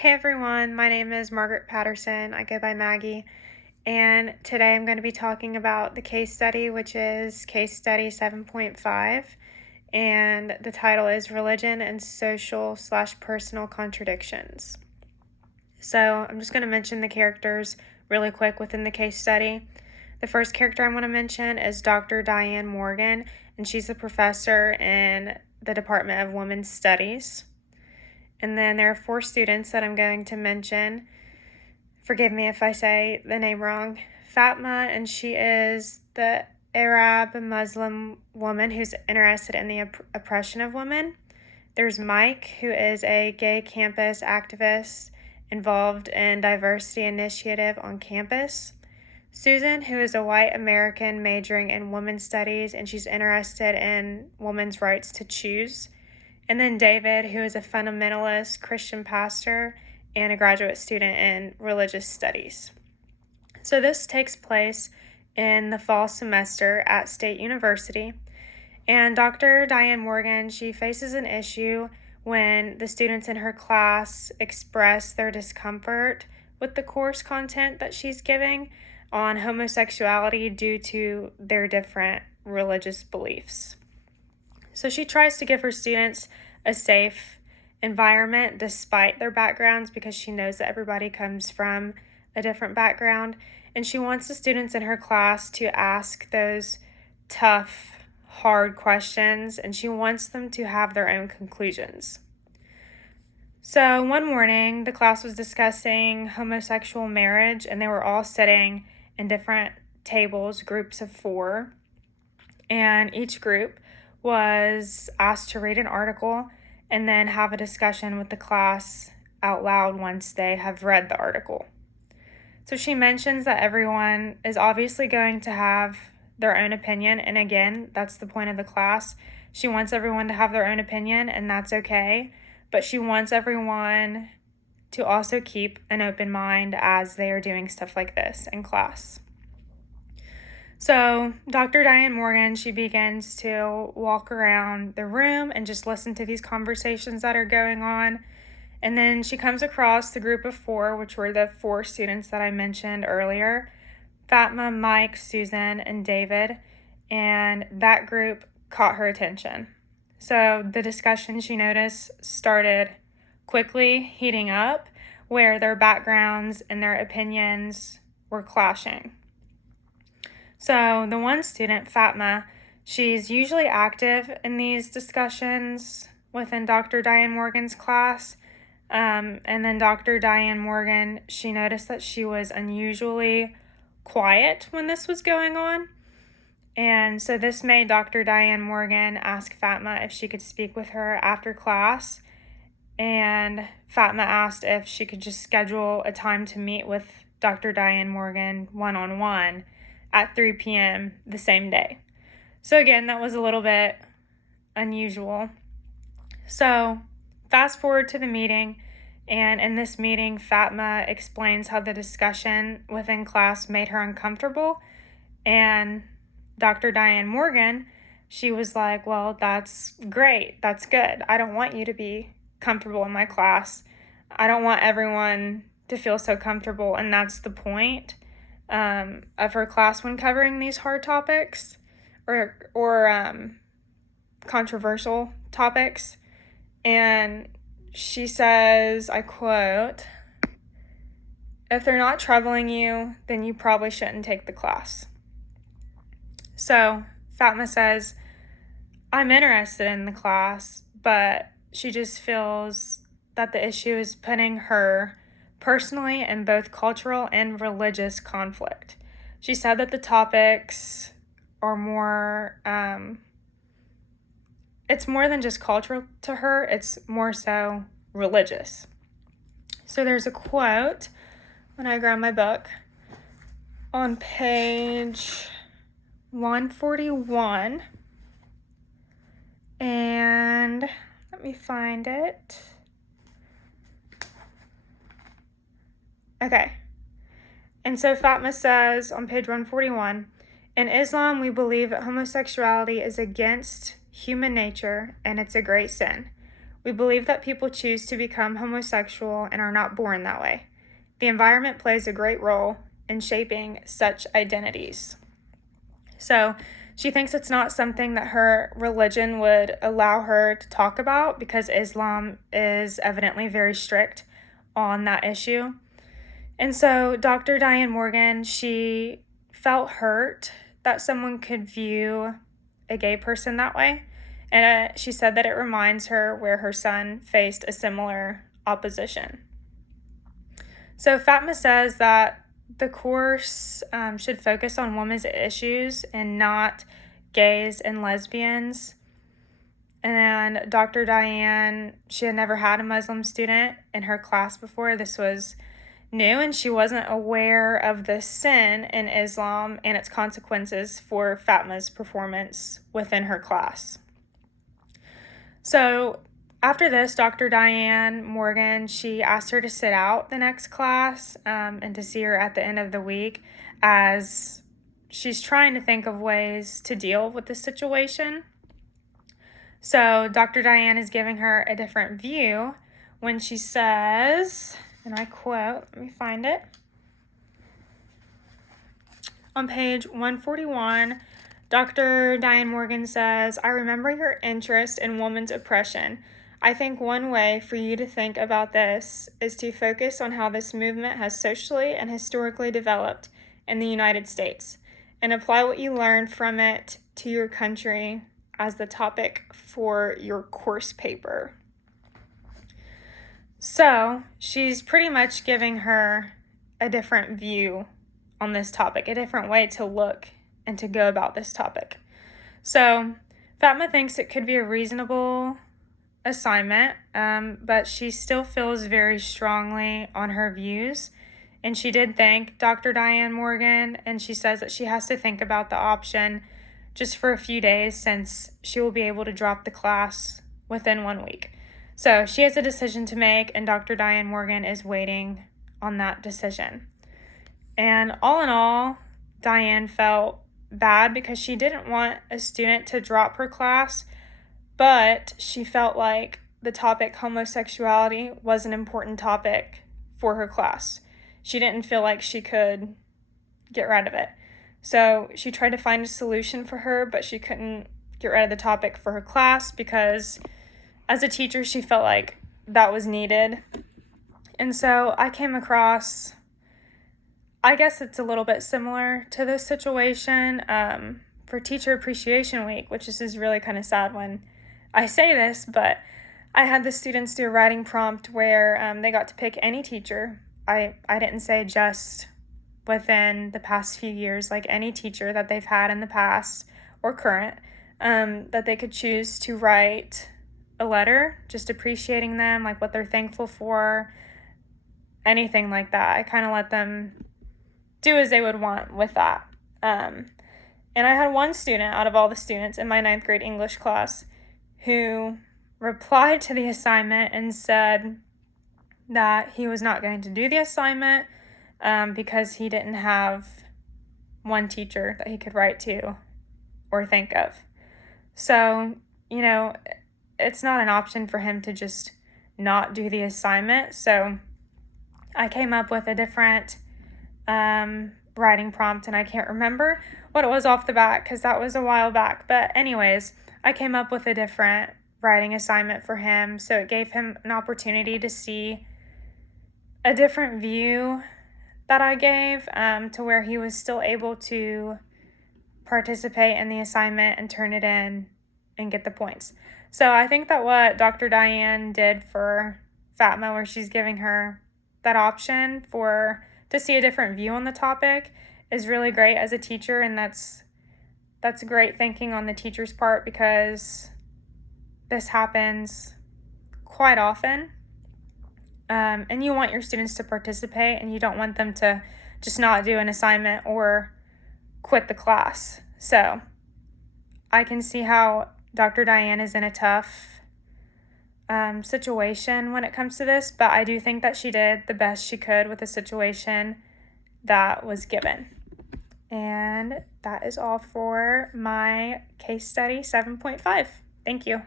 Hey everyone, my name is Margaret Patterson. I go by Maggie, and today I'm going to be talking about the case study, which is Case Study 7.5, and the title is Religion and Social/Personal Contradictions. So I'm just going to mention the characters really quick within the case study. The first character I want to mention is Dr. Diane Morgan, and she's a professor in the Department of Women's Studies. And then there are 4 students that I'm going to mention. Forgive me if I say the name wrong. Fatma, and she is the Arab Muslim woman who's interested in the oppression of women. There's Mike, who is a gay campus activist involved in diversity initiative on campus. Susan, who is a white American majoring in women's studies, and she's interested in women's rights to choose. And then David, who is a fundamentalist Christian pastor and a graduate student in religious studies. So this takes place in the fall semester at State University. And Dr. Diane Morgan, she faces an issue when the students in her class express their discomfort with the course content that she's giving on homosexuality due to their different religious beliefs. So she tries to give her students a safe environment despite their backgrounds, because she knows that everybody comes from a different background. And she wants the students in her class to ask those tough, hard questions, and she wants them to have their own conclusions. So one morning, the class was discussing homosexual marriage, and they were all sitting in different tables, groups of 4, and each group was asked to read an article and then have a discussion with the class out loud once they have read the article. So she mentions that everyone is obviously going to have their own opinion, and again, that's the point of the class. She wants everyone to have their own opinion, and that's okay, but she wants everyone to also keep an open mind as they are doing stuff like this in class. So Dr. Diane Morgan, she begins to walk around the room and just listen to these conversations that are going on. And then she comes across the group of 4, which were the 4 students that I mentioned earlier, Fatma, Mike, Susan, and David. And that group caught her attention. So the discussion, she noticed, started quickly heating up, where their backgrounds and their opinions were clashing. So the one student, Fatma, she's usually active in these discussions within Dr. Diane Morgan's class. And then Dr. Diane Morgan, she noticed that she was unusually quiet when this was going on. And so this made Dr. Diane Morgan ask Fatma if she could speak with her after class. And Fatma asked if she could just schedule a time to meet with Dr. Diane Morgan one-on-one at 3 p.m. the same day. So again, that was a little bit unusual. So fast forward to the meeting, and in this meeting, Fatma explains how the discussion within class made her uncomfortable, and Dr. Diane Morgan, she was like, well, that's great, that's good. I don't want you to be comfortable in my class. I don't want everyone to feel so comfortable, and that's the point of her class when covering these hard topics or controversial topics. And she says, I quote, "If they're not troubling you, then you probably shouldn't take the class." So Fatma says, I'm interested in the class, but she just feels that the issue is putting her personally in both cultural and religious conflict. She said that the topics are more, it's more than just cultural to her, it's more so religious. So there's a quote, when I grab my book, on page 141, and let me find it. Okay, and so Fatma says on page 141, in Islam, we believe that homosexuality is against human nature and it's a great sin. We believe that people choose to become homosexual and are not born that way. The environment plays a great role in shaping such identities. So she thinks it's not something that her religion would allow her to talk about because Islam is evidently very strict on that issue. And so Dr. Diane Morgan, she felt hurt that someone could view a gay person that way. And she said that it reminds her where her son faced a similar opposition. So Fatma says that the course should focus on women's issues and not gays and lesbians. And Dr. Diane, she had never had a Muslim student in her class before. This was new, and she wasn't aware of the sin in Islam and its consequences for Fatma's performance within her class. So after this, Dr. Diane Morgan, she asked her to sit out the next class and to see her at the end of the week as she's trying to think of ways to deal with the situation. So Dr. Diane is giving her a different view when she says, and I quote, let me find it. On page 141, Dr. Diane Morgan says, I remember your interest in women's oppression. I think one way for you to think about this is to focus on how this movement has socially and historically developed in the United States and apply what you learned from it to your country as the topic for your course paper. So she's pretty much giving her a different view on this topic, a different way to look and to go about this topic. So Fatma thinks it could be a reasonable assignment, but she still feels very strongly on her views. And she did thank Dr. Diane Morgan, and she says that she has to think about the option just for a few days since she will be able to drop the class within 1 week. So she has a decision to make, and Dr. Diane Morgan is waiting on that decision. And all in all, Diane felt bad because she didn't want a student to drop her class, but she felt like the topic homosexuality was an important topic for her class. She didn't feel like she could get rid of it. So she tried to find a solution for her, but she couldn't get rid of the topic for her class because as a teacher, she felt like that was needed. And so I came across, I guess it's a little bit similar to this situation for Teacher Appreciation Week, which is really kind of sad when I say this, but I had the students do a writing prompt where they got to pick any teacher. I didn't say just within the past few years, like any teacher that they've had in the past or current, that they could choose to write a letter just appreciating them, like what they're thankful for, anything like that. I kind of let them do as they would want with that. And I had one student out of all the students in my 9th grade English class who replied to the assignment and said that he was not going to do the assignment because he didn't have one teacher that he could write to or think of. So, you know, it's not an option for him to just not do the assignment. So I came up with a different writing prompt, and I can't remember what it was off the bat because that was a while back. But anyways, I came up with a different writing assignment for him. So it gave him an opportunity to see a different view that I gave to where he was still able to participate in the assignment and turn it in and get the points. So I think that what Dr. Diane did for Fatma, where she's giving her that option to see a different view on the topic, is really great as a teacher, and that's great thinking on the teacher's part because this happens quite often. And you want your students to participate, and you don't want them to just not do an assignment or quit the class. So I can see how Dr. Diane is in a tough situation when it comes to this, but I do think that she did the best she could with the situation that was given. And that is all for my case study 7.5. Thank you.